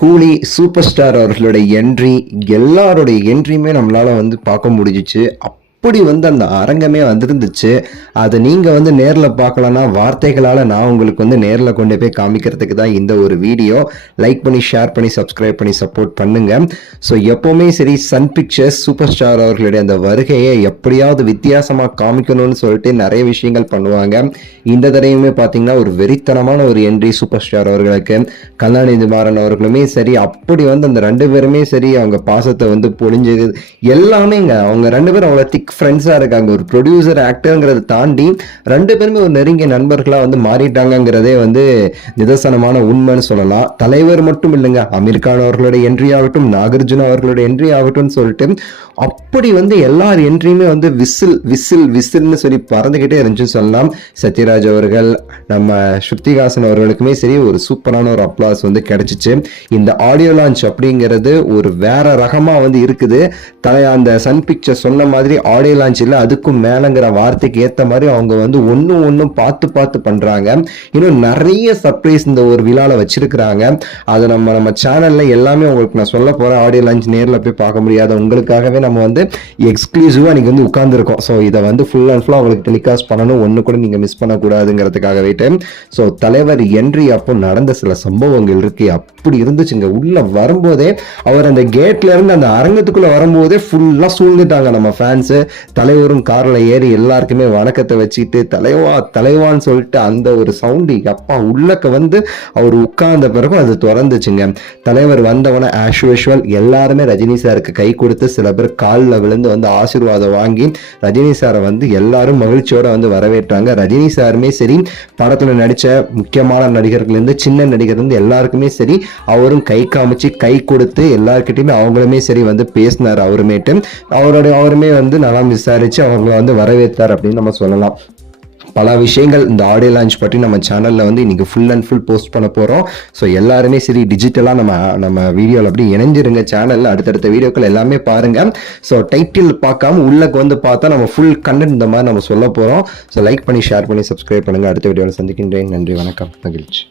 கூலி super star அவர்களுடைய entry, எல்லாருடைய என்ட்ரியுமே நம்மளால பார்க்க முடிஞ்சிச்சு. அப்படி அந்த அரங்கமே வந்திருந்துச்சு. அதை நீங்க நேரில் பார்க்கலன்னா வார்த்தைகளால் நான் உங்களுக்கு நேரில் கொண்டு போய் காமிக்கிறதுக்கு தான் இந்த ஒரு வீடியோ. லைக் பண்ணி ஷேர் பண்ணி சப்ஸ்கிரைப் பண்ணி சப்போர்ட் பண்ணுங்க. ஸோ எப்போவுமே சரி, சன் பிக்சர்ஸ் சூப்பர் ஸ்டார் அவர்களுடைய அந்த வருகையை எப்படியாவது வித்தியாசமாக காமிக்கணும்னு சொல்லிட்டு நிறைய விஷயங்கள் பண்ணுவாங்க. இந்த தடவையுமே பார்த்தீங்கன்னா ஒரு வெறித்தனமான ஒரு என்ட்ரி சூப்பர் ஸ்டார் அவர்களுக்கு. கலாநிதி மாறன் அவர்களுமே சரி, அப்படி அந்த ரெண்டு பேருமே சரி, அவங்க பாசத்தை பொழிஞ்சது எல்லாமேங்க. அவங்க ரெண்டு பேரும் அவ்வளோ திக் ஃப்ரெண்ட்ஸா இருக்காங்க. ஒரு ப்ரொடியூசர் ஆக்டர்ங்கிறத தாண்டி ரெண்டு பேருமே ஒரு நெருங்கிய நண்பர்களா மாறிட்டாங்கிறதே நிதர்சனமான உண்மைன்னு சொல்லலாம். தலைவர் மட்டும் இல்லைங்க, அமீர் கான் அவர்களுடைய என்ட்ரி ஆகட்டும், நாகார்ஜுனா அவர்களுடைய என்ட்ரி ஆகட்டும் சொல்லிட்டு அப்படி எல்லார் என்ட்ரியுமே விசில் விசில் விசில்னு சொல்லி பறந்துகிட்டே இருந்துச்சுன்னு சொல்லலாம். சத்யராஜ் அவர்கள், நம்ம ஸ்ருத்திஹாசன் அவர்களுக்குமே சரி ஒரு சூப்பரான ஒரு அப்ளாஸ் கிடைச்சிச்சு. இந்த ஆடியோ லான்ச் அப்படிங்கிறது ஒரு வேற ரகமா இருக்குது. அந்த சன் பிக்சர் சொன்ன மாதிரி ஆடியோ லான்ச் இல்லை, அதுக்கும் மேலங்கிற வார்த்தைக்கு ஏற்ற மாதிரி அவங்க ஒன்னும் பார்த்து பார்த்து பண்றாங்க. இன்னும் நிறைய சர்ப்ரைஸ் இந்த ஒரு விழால வச்சிருக்கிறாங்க. அதை நம்ம சேனல்ல எல்லாமே உங்களுக்கு நான் சொல்ல போறேன். ஆடியோ லான்ச் நேரில் போய் பார்க்க முடியாத உங்களுக்காகவே நம்ம எக்ஸ்க்ளூசிவா நீங்க உட்கார்ந்துருக்கோம். ஸோ இதை ஃபுல் அண்ட் ஃபுல்லா உங்களுக்கு டெலிகாஸ்ட் பண்ணணும், ஒன்று கூட நீங்க மிஸ் பண்ணக்கூடாதுங்கிறதுக்காக வெயிட்டு. ஸோ தலைவர் என்ட்ரி அப்போ நடந்த சில சம்பவங்கள் இருக்கு. அப்படி இருந்துச்சுங்க. உள்ள வரும்போதே அவர் அந்த கேட்ல இருந்து அந்த அரங்கத்துக்குள்ள வரும்போதே ஃபுல்லா சூழ்ந்துட்டாங்க நம்ம ஃபேன்ஸ். தலைவரும் கார்ல ஏறி எல்லாருக்குமே வணக்கத்தை வச்சுட்டு தலைவான்னு சொல்லிட்டு அந்த ஒரு சவுண்டு அப்பா உள்ளக்க அவர் உட்கார்ந்த பிறகு அது திறந்துச்சுங்க. தலைவர் வந்தவன ஆஸ் யூஷுவல் எல்லாருமே ரஜினி சாருக்கு கை கொடுத்து, சில பேர் காலில் விழுந்து ஆசீர்வாதம் வாங்கி ரஜினி சாரை எல்லாரும் மகிழ்ச்சியோட வரவேற்றாங்க. ரஜினி சாருமே சரி, படத்துல நடிச்ச முக்கியமான நடிகர்கள் இருந்து சின்ன நடிகர் இருந்து எல்லாருக்குமே சரி அவரும் கை காமிச்சு கை கொடுத்து எல்லார்கிட்டயுமே அவங்களுமே சரி பேசினார். அவருமே நலம் விசாரிச்சு அவங்க வரவேற்றார் அப்படின்னு நம்ம சொல்லலாம். பல விஷயங்கள் இந்த ஆடியோ லான்ச் பற்றி நம்ம சேனல்ல இன்னைக்கு ஃபுல் அண்ட் ஃபுல் போஸ்ட் பண்ண போறோம். ஸோ எல்லாருமே சரி டிஜிட்டலா நம்ம வீடியோவில் அப்படி இணைஞ்சிருங்க. சேனல்ல அடுத்தடுத்த வீடியோக்கள் எல்லாமே பாருங்க. ஸோ டைட்டில் பார்க்காம உள்ளக்கு பார்த்தா நம்ம ஃபுல் கண்டென்ட் இந்த மாதிரி நம்ம சொல்ல போறோம். ஸோ லைக் பண்ணி ஷேர் பண்ணி சப்ஸ்கிரைப் பண்ணுங்க. அடுத்த வீடியோவில் சந்திக்கின்றேன். நன்றி, வணக்கம், மகிழ்ச்சி.